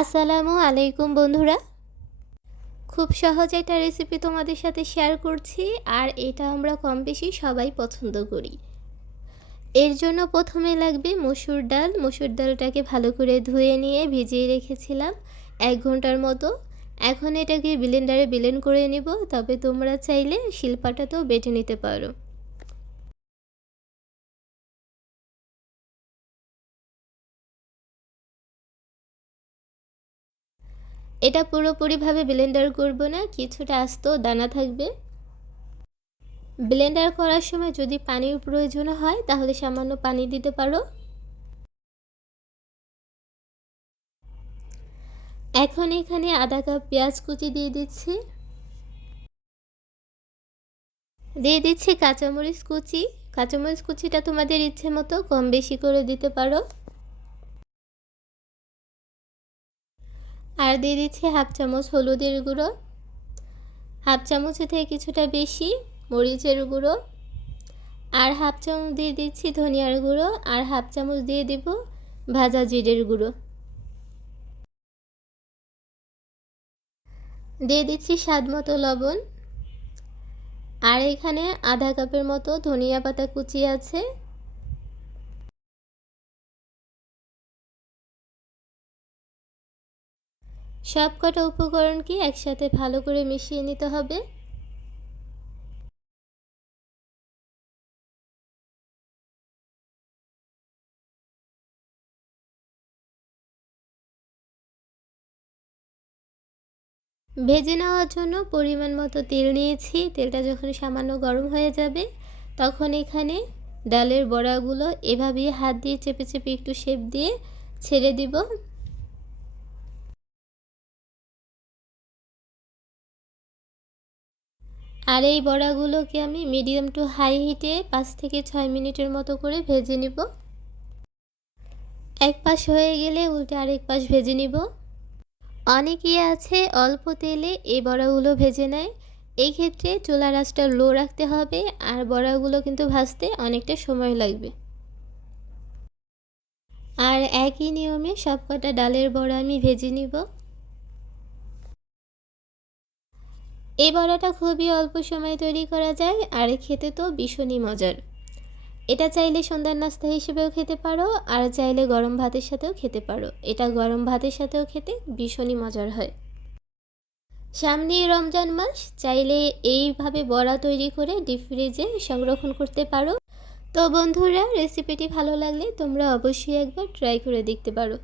আসসালামু আলাইকুম বন্ধুরা। খুব সহজ একটা রেসিপি তোমাদের সাথে শেয়ার করছি, আর এটা আমরা কম বেশি সবাই পছন্দ করি। এর জন্য প্রথমে লাগবে মসুর ডাল। মসুর ডালটাকে ভালো করে ধুয়ে নিয়ে ভিজিয়ে রেখেছিলাম এক ঘণ্টার মতো। এখন এটাকে ব্লেন্ডারে ব্লেন্ড করে নেব। তবে তোমরা চাইলে শিলপাটাতেও বেটে নিতে পারো। এটা পুরোপুরিভাবে ব্লেন্ডার করব না, কিছুটা আস্ত দানা থাকবে। ব্লেন্ডার করার সময় যদি পানির প্রয়োজন হয়, তাহলে সামান্য পানি দিতে পারো। এখন এখানে আধা কাপ পেঁয়াজ কুচি দিয়ে দিচ্ছি। দিয়ে দিচ্ছি কাঁচামরিচ কুচি। কাঁচামরিচ কুচিটা তোমাদের ইচ্ছে মতো কম বেশি করে দিতে পারো। আর দিয়ে দিচ্ছি হাফ চামচ হলুদের গুঁড়ো, হাফ চামচে থেকে কিছুটা বেশি মরিচের গুঁড়ো, আর হাফ চামচ দিয়ে দিচ্ছি ধনিয়ার গুঁড়ো, আর হাফ চামচ দিয়ে দেব ভাজা জিরের গুঁড়ো। দিয়ে দিচ্ছি স্বাদ মতো লবণ, আর এখানে আধা কাপের মতো ধনিয়া পাতা কুচি আছে। সব কটা উপকরণকে একসাথে ভালো করে মিশিয়ে নিতে হবে? ভেজে নেওয়ার জন্য পরিমাণ মতো তেল নিয়েছি। তেলটা যখন সামান্য গরম হয়ে যাবে, তখন এখানে ডালের বড়াগুলো এভাবেই হাত দিয়ে চেপে চেপে একটু শেপ দিয়ে ছেড়ে দিব। আর এই বড়াগুলোকে আমি মিডিয়াম টু হাই হিটে পাঁচ থেকে ছয় মিনিটের মতো করে ভেজে নিব। এক পাশ হয়ে গেলে উল্টে আরেক পাশ ভেজে নিব। অনেকেই আছে অল্প তেলে এই বড়াগুলো ভেজে নেয়। এই ক্ষেত্রে চুলা রাসটা লো রাখতে হবে আর বড়াগুলো কিন্তু ভাজতে অনেকটা সময় লাগবে। আর একই নিয়মে সব কটা ডালের বড়া আমি ভেজে নিব। এই বড়াটা খুবই অল্প সময়ে তৈরি করা যায় আর খেতে তো ভীষণই মজার। এটা চাইলে সন্ধ্যার নাস্তা হিসেবেও খেতে পারো, আর চাইলে গরম ভাতের সাথেও খেতে পারো। এটা গরম ভাতের সাথেও খেতে ভীষণই মজার হয়। সামনেই রমজান মাস, চাইলে এইভাবে বড়া তৈরি করে ডিপ ফ্রিজে সংরক্ষণ করতে পারো। তো বন্ধুরা রেসিপিটি ভালো লাগলে তোমরা অবশ্যই একবার ট্রাই করে দেখতে পারো।